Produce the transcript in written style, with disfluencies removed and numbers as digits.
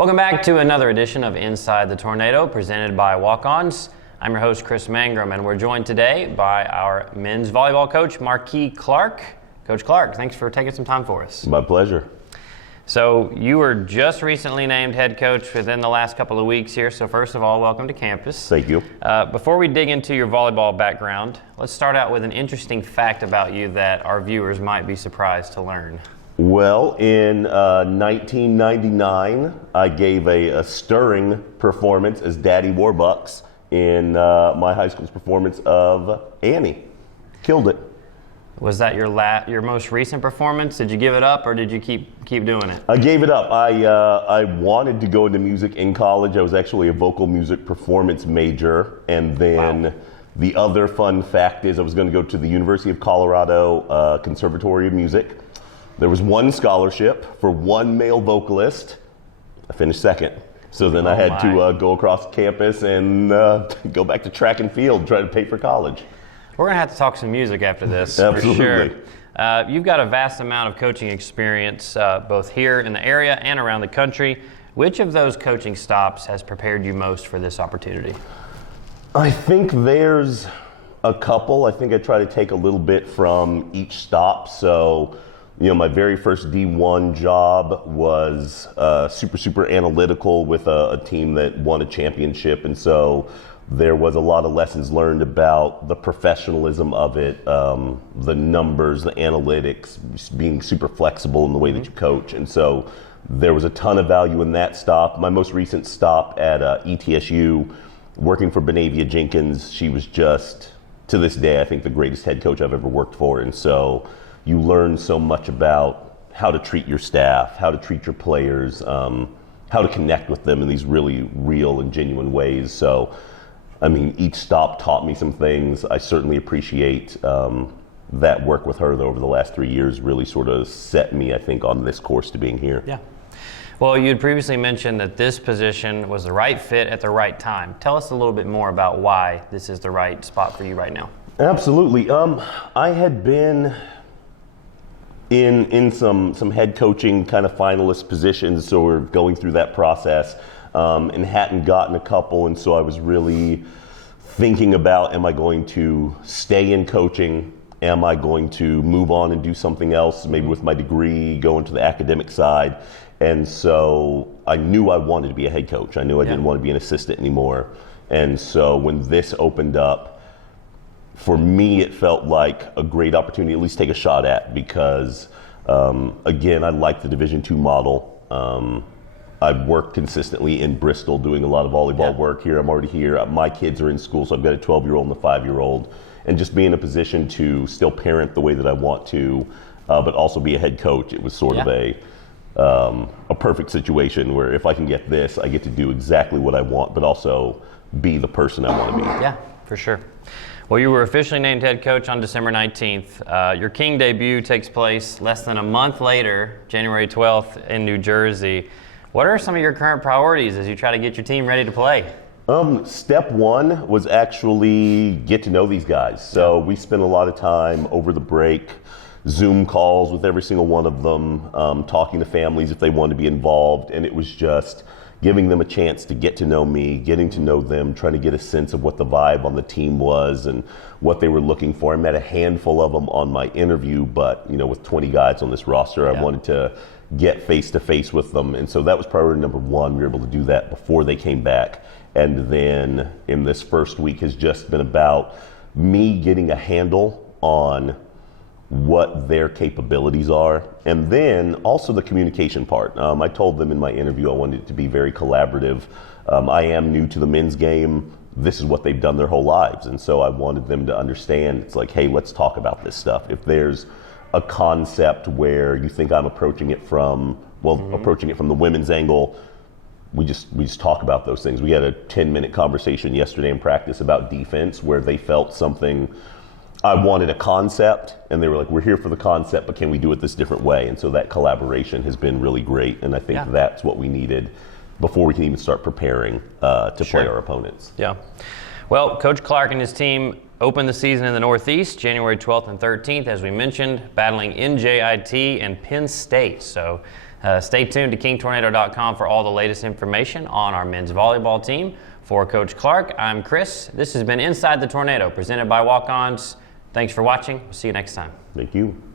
Welcome back to another edition of Inside the Tornado, presented by Walk-Ons. I'm your host, Chris Mangrum, and we're joined today by our men's volleyball coach, Marquis Clark. Coach Clark, thanks for taking some time for us. My pleasure. So you were just recently named head coach within the last couple of weeks here, so first of all, welcome to campus. Thank you. Before we dig into your volleyball background, let's start out with an interesting fact about you that our viewers might be surprised to learn. Well, in 1999, I gave a stirring performance as Daddy Warbucks in my high school's performance of Annie. Killed it. Was that your most recent performance? Did you give it up, or did you keep doing it? I gave it up. I wanted to go into music in college. I was actually a vocal music performance major, and then Wow. The other fun fact is I was going to go to the University of Colorado Conservatory of Music. There was one scholarship for one male vocalist. I finished second. So then I had to go across campus and go back to track and field, try to pay for college. We're going to have to talk some music after this, Absolutely. for sure. You've got a vast amount of coaching experience, both here in the area and around the country. Which of those coaching stops has prepared you most for this opportunity? I think there's a couple. I think I try to take a little bit from each stop. So, my very first D1 job was super analytical with a team that won a championship. And so there was a lot of lessons learned about the professionalism of it, the numbers, the analytics, being super flexible in the way that you coach. And so there was a ton of value in that stop. My most recent stop at ETSU, working for Benavia Jenkins, she was just, to this day, I think the greatest head coach I've ever worked for. And so you learn so much about how to treat your staff, how to treat your players, how to connect with them in these really real and genuine ways. So, each stop taught me some things. I certainly appreciate that work with her, though, over the last 3 years really sort of set me, I think, on this course to being here. Yeah. Well, you had previously mentioned that this position was the right fit at the right time. Tell us a little bit more about why this is the right spot for you right now. Absolutely. I had been in some head coaching kind of finalist positions, so we're going through that process, and hadn't gotten a couple, and so I was really thinking about, am I going to stay in coaching? Am I going to move on and do something else, maybe with my degree, go into the academic side? And so I knew I wanted to be a head coach. I knew I didn't want to be an assistant anymore. And so when this opened up, for me, it felt like a great opportunity to at least take a shot at, because, again, I like the Division II model. I've worked consistently in Bristol doing a lot of volleyball work here. I'm already here. My kids are in school, so I've got a 12-year-old and a 5-year-old. And just be in a position to still parent the way that I want to, but also be a head coach. It was sort of a perfect situation where if I can get this, I get to do exactly what I want, but also be the person I want to be. Yeah, for sure. Well, you were officially named head coach on December 19th. Your King debut takes place less than a month later, January 12th, in New Jersey. What are some of your current priorities as you try to get your team ready to play? Step one was actually get to know these guys. So we spent a lot of time over the break, Zoom calls with every single one of them, talking to families if they wanted to be involved. And it was just giving them a chance to get to know me, getting to know them, trying to get a sense of what the vibe on the team was and what they were looking for. I met a handful of them on my interview, but with 20 guys on this roster, I wanted to get face to face with them. And so that was priority number one. We were able to do that before they came back. And then in this first week has just been about me getting a handle on what their capabilities are, and then also the communication part. I told them in my interview I wanted it to be very collaborative. I am new to the men's game. This is what they've done their whole lives, and so I wanted them to understand, it's like, hey, let's talk about this stuff. If there's a concept where you think I'm approaching it from the women's angle, we just talk about those things. We had a 10-minute conversation yesterday in practice about defense where they felt something. I wanted a concept, and they were like, we're here for the concept, but can we do it this different way? And so that collaboration has been really great, and I think that's what we needed before we can even start preparing to play our opponents. Yeah. Well, Coach Clark and his team open the season in the Northeast, January 12th and 13th, as we mentioned, battling NJIT and Penn State. So stay tuned to KingTornado.com for all the latest information on our men's volleyball team. For Coach Clark, I'm Chris. This has been Inside the Tornado, presented by Walk-Ons. Thanks for watching. We'll see you next time. Thank you.